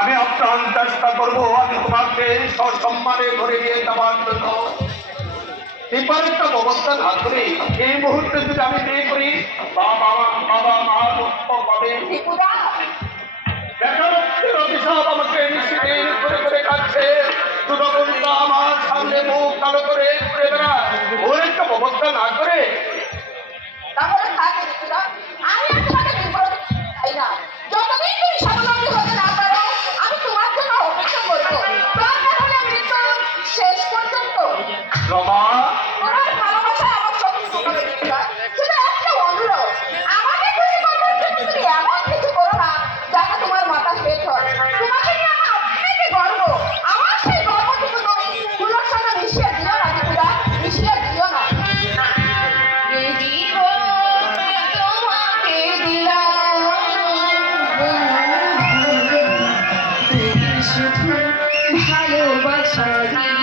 আমি আপ্রাণ চেষ্টা করব, আমি তোমাকে সসম্মানে ধরে নিয়ে যাওয়ার জন্য। ব্যবস্থা না করে এই মুহূর্তে যদি আমি বিয়ে করি, বাবা বাবা, মা দুঃখ পাবে বেকারত্বের অভিশাপ আমাকে নিশ্চিত করে করে কাটছে সুদবন্ধ আমার সামনে মুখ কালো করে ঘুরে বেড়ায়। ওর একটা ব্যবস্থা না করে শেষ পর্যন্ত। শুধু ভালোবাসা দিও